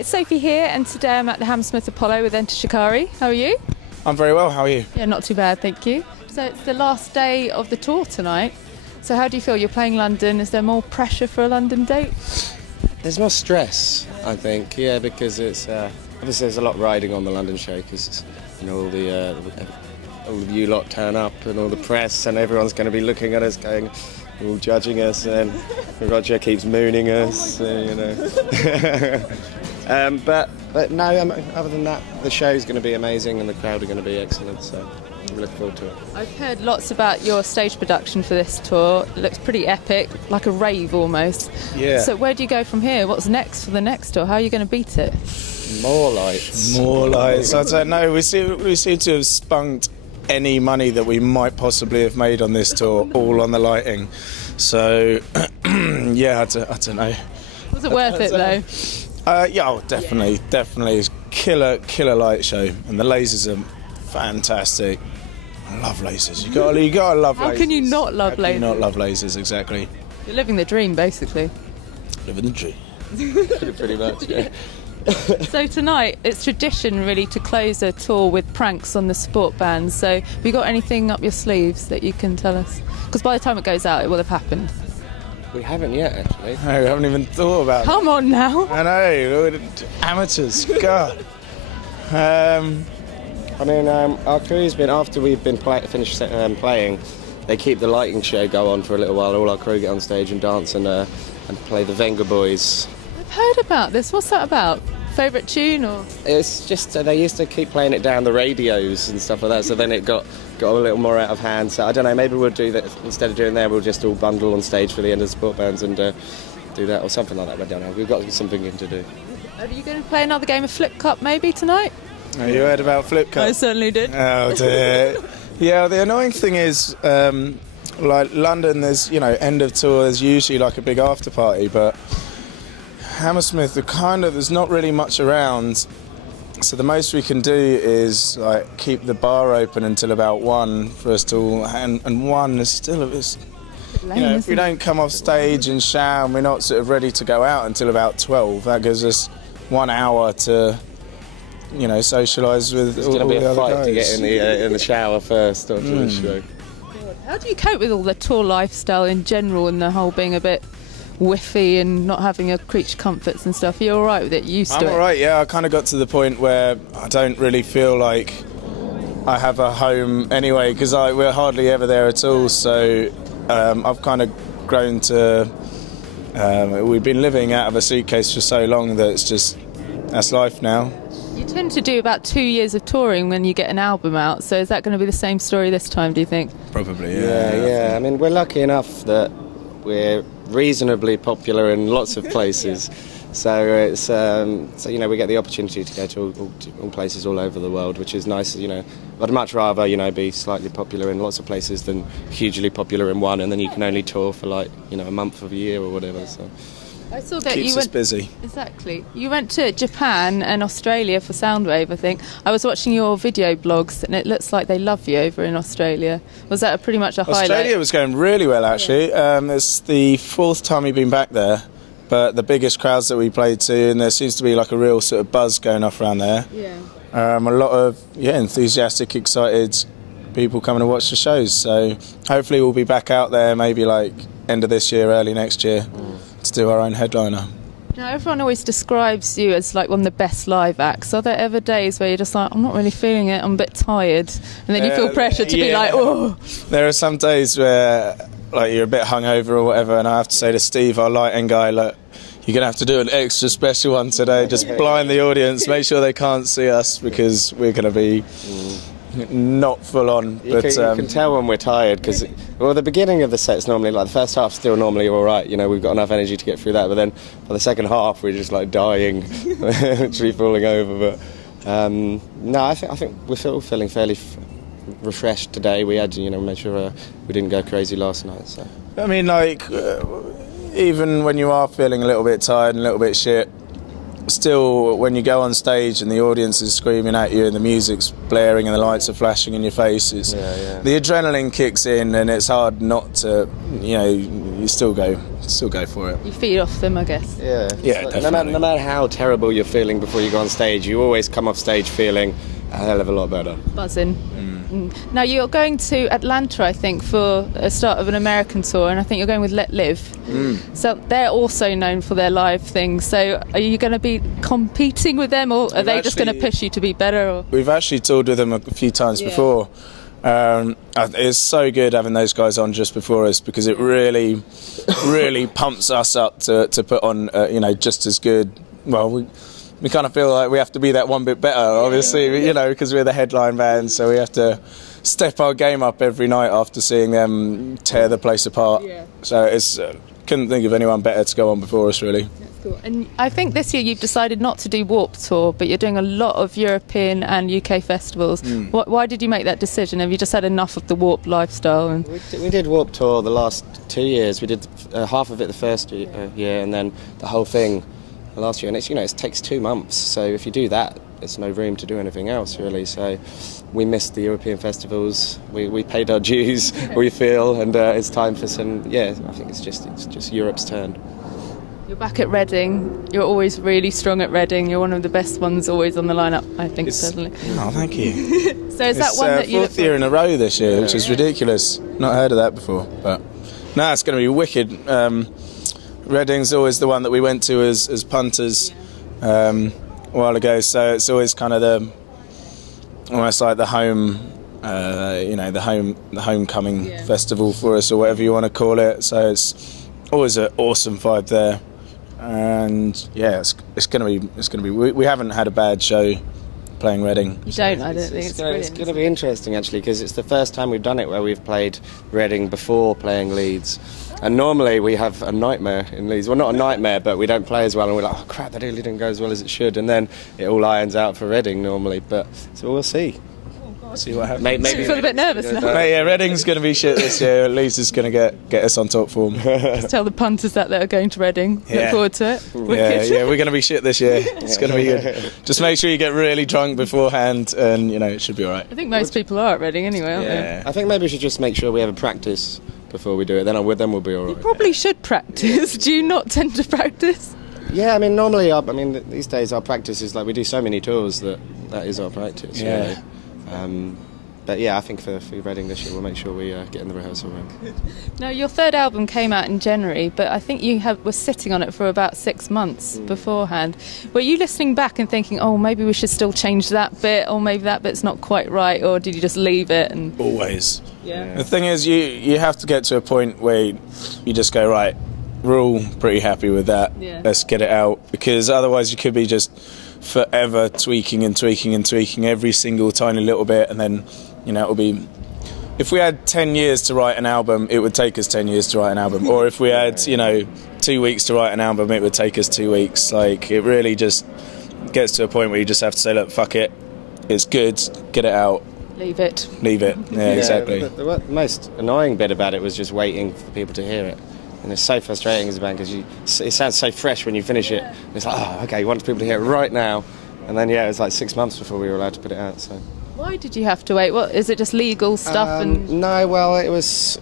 Hi, it's Sophie here, and today I'm at the Hammersmith Apollo with Enter Shikari. How are you? I'm very well, how are you? Yeah, not too bad, thank you. So it's the last day of the tour tonight. So how do you feel? You're playing London. Is there more pressure for a London date? There's more stress, I think, yeah, because it's obviously there's a lot riding on the London show because all of you lot turn up and all the press and everyone's going to be looking at us, going, all judging us, and Roger keeps mooning us, But no, other than that, the show's going to be amazing and the crowd are going to be excellent, so I'm looking forward to it. I've heard lots about your stage production for this tour. It looks pretty epic, like a rave almost. Yeah. So where do you go from here? What's next for the next tour? How are you going to beat it? More lights. More lights. I don't know. We seem to have spunked any money that we might possibly have made on this tour, all on the lighting. So, yeah, I don't know. Was it worth it though? Yeah, oh, definitely. It's killer light show, and the lasers are fantastic. I love lasers. You gotta love lasers. How can you not love lasers? How can you not love lasers? Exactly. You're living the dream, basically. Living the dream. Pretty much, yeah. So tonight, it's tradition really to close a tour with pranks on the sport bands. So have you got anything up your sleeves that you can tell us? Because by the time it goes out, it will have happened. We haven't yet, actually. No, we haven't even thought about it. Come on now. I know, amateurs, God. I mean, our crew's been, after we've been finished playing, they keep the lighting show go on for a little while. All our crew get on stage and dance and play the Venga Boys. I've heard about this. What's that about? Favourite tune or? It's just they used to keep playing it down the radios and stuff like that, so then it got a little more out of hand. So I don't know, maybe we'll do that instead of doing that. We'll just all bundle on stage for the end of the sport bands and do that or something like that. I don't know. We've got something to do. Are you going to play another game of Flip Cup maybe tonight? Oh, you heard about Flip Cup? I certainly did. Oh dear. Yeah, the annoying thing is, like London, there's end of tour. There's usually like a big after party, but Hammersmith, there's not really much around, so the most we can do is like keep the bar open until about 1 for us to all, and 1 is still if we don't come off stage and shower and we're not sort of ready to go out until about 12, that gives us 1 hour to socialise with all the other guys. It's going to be a fight to get in the shower first after the show. How do you cope with all the tour lifestyle in general and the whole being a bit whiffy and not having your creature comforts and stuff? Are you all right with it? I'm all right, yeah. I kind of got to the point where I don't really feel like I have a home anyway, because we're hardly ever there at all. So I've kind of grown to... we've been living out of a suitcase for so long that that's life now. You tend to do about 2 years of touring when you get an album out, so is that going to be the same story this time, do you think? Probably, yeah. Yeah. I mean, we're lucky enough that we're reasonably popular in lots of places, so it's we get the opportunity to go to all places all over the world, which is nice. I'd much rather be slightly popular in lots of places than hugely popular in one, and then you can only tour for like a month of a year or whatever. So I saw that keeps us busy. Exactly. You went to Japan and Australia for Soundwave, I think. I was watching your video blogs and it looks like they love you over in Australia. Was that pretty much a highlight? Australia was going really well, actually. Yeah. It's the 4th time we've been back there, but the biggest crowds that we played to, and there seems to be like a real sort of buzz going off around there. Yeah. A lot of enthusiastic, excited people coming to watch the shows. So hopefully we'll be back out there maybe like end of this year, early next year. To do our own headliner. Now, everyone always describes you as like one of the best live acts. Are there ever days where you're just like, I'm not really feeling it, I'm a bit tired, and then you feel pressure to be like, oh? There are some days where like you're a bit hungover or whatever, and I have to say to Steve, our lighting guy, look, you're going to have to do an extra special one today, just blind the audience, make sure they can't see us because we're going to be not full on. You can tell when we're tired because, the beginning of the set's normally like the first half's still normally all right. We've got enough energy to get through that, but then for the second half we're just like dying, literally falling over. But no, I think we're feeling fairly refreshed today. We had made sure we didn't go crazy last night. So I mean, like even when you are feeling a little bit tired and a little bit shit, still, when you go on stage and the audience is screaming at you and the music's blaring and the lights are flashing in your face, the adrenaline kicks in, and it's hard not to, you still go for it. You feed off them, I guess. Yeah, definitely. No matter how terrible you're feeling before you go on stage, you always come off stage feeling a hell of a lot better. Buzzing. Now you're going to Atlanta, I think, for a start of an American tour, and I think you're going with Let Live. So they're also known for their live things. So are you going to be competing with them, or are they just going to push you to be better? Or? We've actually toured with them a few times before. It's so good having those guys on just before us, because it really pumps us up to put on, just as good. Well, we kind of feel like we have to be that one bit better, obviously, because we're the headline band, so we have to step our game up every night after seeing them tear the place apart. So couldn't think of anyone better to go on before us, really. That's cool. And I think this year you've decided not to do Warped Tour, but you're doing a lot of European and UK festivals. Why did you make that decision? Have you just had enough of the Warped lifestyle? We did Warped Tour the last 2 years. We did half of it the first year, and then the whole thing last year, and it takes 2 months, so if you do that, there's no room to do anything else, really. So we missed the European festivals, we paid our dues, we feel, and it's time for some, I think it's just Europe's turn. You're back at Reading. You're always really strong at Reading. You're one of the best ones always on the lineup, I think, certainly. Oh, thank you. So is that one that you... Fourth year in a row this year, which is ridiculous. Not heard of that before, but no, it's going to be wicked. Reading's always the one that we went to as punters a while ago, so it's always kind of almost like the home, the homecoming festival for us, or whatever you want to call it. So it's always an awesome vibe there, and it's going to be. We haven't had a bad show playing Reading. You don't? I don't think it's brilliant. It's going to be interesting, actually, because it's the first time we've done it where we've played Reading before playing Leeds. And normally we have a nightmare in Leeds. Well, not a nightmare, but we don't play as well, and we're like, oh crap, that really didn't go as well as it should. And then it all irons out for Reading normally. But so we'll see. See what happens. Maybe you feel a bit nervous now. Mate, Reading's going to be shit this year. Leeds is going to get us on top form. Just tell the punters that are going to Reading. Look forward to it. Yeah, we're going to be shit this year. It's going to be good. Just make sure you get really drunk beforehand, and it should be all right. I think most people are at Reading anyway, aren't they? I think maybe we should just make sure we have a practice before we do it, then we'll be all right. You probably should practice. Do you not tend to practice? Yeah, normally, these days our practice is like we do so many tours that is our practice. Yeah. Really. But I think for Reading this year, we'll make sure we get in the rehearsal room. Now, your third album came out in January, but I think you were sitting on it for about 6 months beforehand. Were you listening back and thinking, oh, maybe we should still change that bit, or maybe that bit's not quite right, or did you just leave it? And Always. Yeah. The thing is, you have to get to a point where you just go, right, we're all pretty happy with that. Yeah. Let's get it out, because otherwise you could be just forever tweaking every single tiny little bit, and then it'll be, if we had 10 years to write an album, it would take us 10 years to write an album, or if we had 2 weeks to write an album, it would take us 2 weeks. Like, it really just gets to a point where you just have to say, look, fuck it, it's good, get it out, leave it. Yeah, exactly. The most annoying bit about it was just waiting for people to hear it. And it's so frustrating as a band, because it sounds so fresh when you finish it. It's like, oh, okay, you want people to hear it right now. And then, it was like 6 months before we were allowed to put it out. So. Why did you have to wait? What is it? Just legal stuff? No, well, it was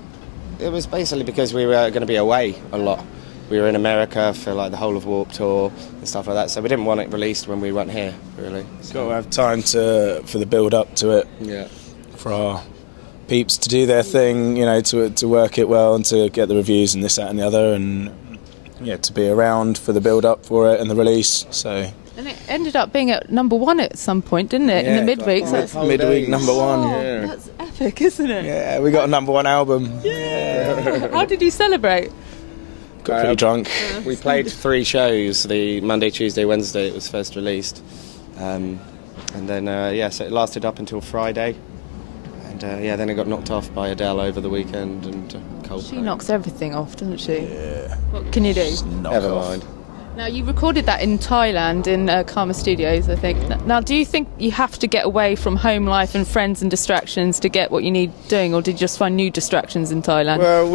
basically because we were going to be away a lot. We were in America for like the whole of Warped Tour and stuff like that, so we didn't want it released when we weren't here, really. So. Got to have time for the build up to it. Yeah. For our peeps to do their thing, to work it well and to get the reviews and this, that, and the other, and to be around for the build up for it and the release. So. And it ended up being at #1 at some point, didn't it? In the midweek. Midweek #1. Oh, that's epic, isn't it? Yeah, we got a #1 album. Yeah. How did you celebrate? Got pretty drunk. We played 3 shows, the Monday, Tuesday, Wednesday it was first released. And then, so it lasted up until Friday. And, then it got knocked off by Adele over the weekend and Coldplay. She knocks everything off, doesn't she? Yeah. What can you do? Never mind. Now, you recorded that in Thailand, in Karma Studios, I think. Now, do you think you have to get away from home life and friends and distractions to get what you need doing, or did you just find new distractions in Thailand? Well,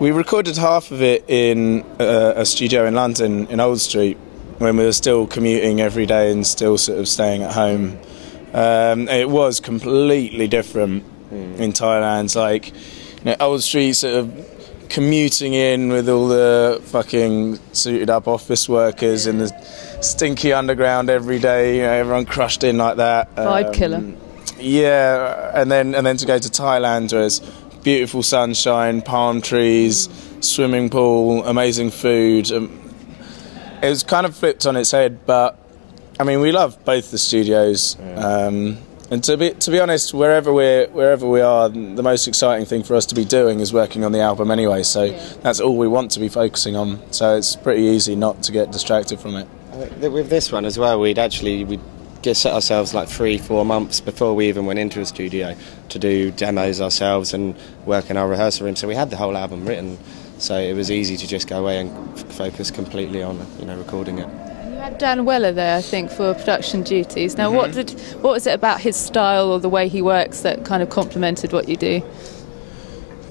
we recorded half of it in a studio in London, in Old Street, when we were still commuting every day and still sort of staying at home. It was completely different in Thailand. Like, old streets sort of commuting in with all the fucking suited up office workers in the stinky underground every day. Everyone crushed in like that. Vibe killer. Yeah, and then to go to Thailand, where it's beautiful sunshine, palm trees, swimming pool, amazing food. It was kind of flipped on its head, but I mean, we love both the studios. And to be honest, wherever we are, the most exciting thing for us to be doing is working on the album anyway. So that's all we want to be focusing on. So it's pretty easy not to get distracted from it. With this one as well, we'd set ourselves like 3-4 months before we even went into a studio to do demos ourselves and work in our rehearsal room. So we had the whole album written. So it was easy to just go away and focus completely on, recording it. You had Dan Weller there, I think, for production duties. Now, what was it about his style or the way he works that kind of complemented what you do?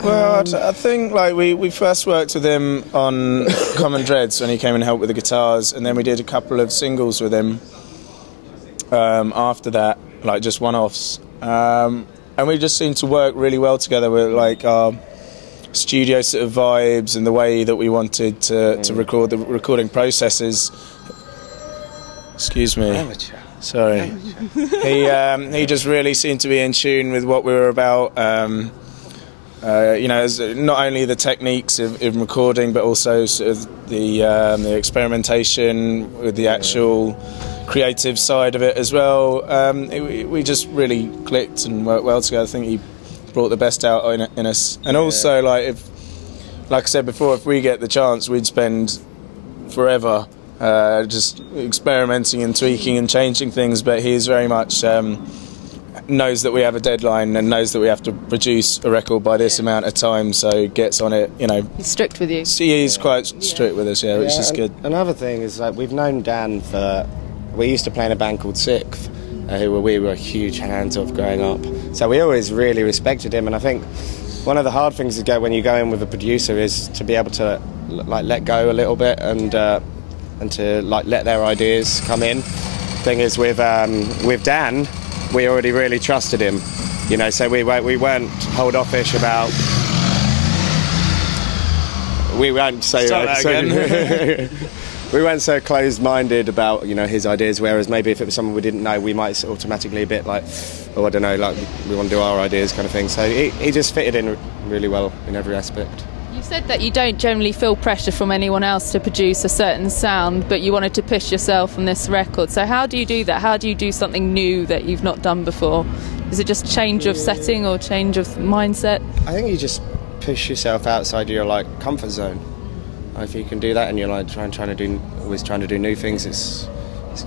Well, I think like we first worked with him on Common Dreads when he came and helped with the guitars, and then we did a couple of singles with him after that, like just one-offs, and we just seemed to work really well together with like our studio sort of vibes and the way that we wanted to record the recording processes. Excuse me. Amateur. Sorry. He just really seemed to be in tune with what we were about. As not only the techniques of recording, but also sort of the experimentation with the actual creative side of it as well. We just really clicked and worked well together. I think he brought the best out in us. And also, like I said before, if we get the chance, we'd spend forever just experimenting and tweaking and changing things. But he's very much knows that we have a deadline and knows that we have to produce a record by this amount of time, so gets on it. He's strict with you. He's quite strict with us, which is good. Another thing is like we've known Dan for. We used to play in a band called Sixth, who we were huge fans of growing up. So we always really respected him, and I think one of the hard things to go when you go in with a producer is to be able to like let go a little bit and to like let their ideas come in. Thing is with Dan, we already really trusted him, so we weren't hold offish about. We weren't we weren't so closed-minded about his ideas. Whereas maybe if it was someone we didn't know, we might automatically a bit like, I don't know, like we want to do our ideas kind of thing. So he just fitted in really well in every aspect. You said that you don't generally feel pressure from anyone else to produce a certain sound, but you wanted to push yourself on this record. So how do you do that? How do you do something new that you've not done before? Is it just change of setting or change of mindset? I think you just push yourself outside your comfort zone. If you can do that and you're trying to do new things,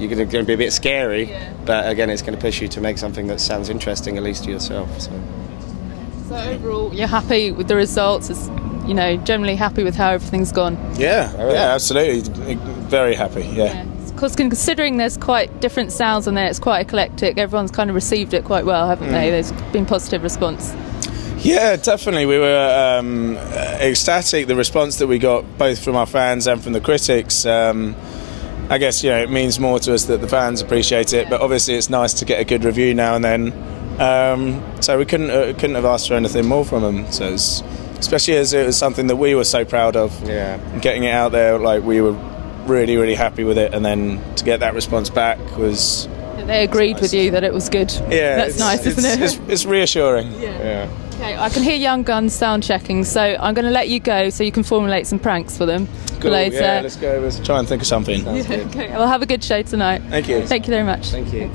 you're going to be a bit scary, but again, it's going to push you to make something that sounds interesting, at least to yourself. So overall, you're happy with the results? Generally happy with how everything's gone? Yeah, absolutely. Very happy, yeah. Because considering there's quite different sounds on there, it's quite eclectic, everyone's kind of received it quite well, haven't they? There's been positive response. Yeah, definitely. We were ecstatic, the response that we got both from our fans and from the critics. I guess, it means more to us that the fans appreciate it, but obviously it's nice to get a good review now and then. So we couldn't have asked for anything more from them. So especially as it was something that we were so proud of. Yeah. Getting it out there, we were really, really happy with it, and then to get that response back was... They agreed with you that it was good. Yeah. That's nice, isn't it? It's reassuring. Yeah. Okay, I can hear Young Guns sound checking, so I'm going to let you go so you can formulate some pranks for them later. Yeah, let's go. Let's try and think of something. Okay, well, have a good show tonight. Thank you. Thank you very much. Thank you.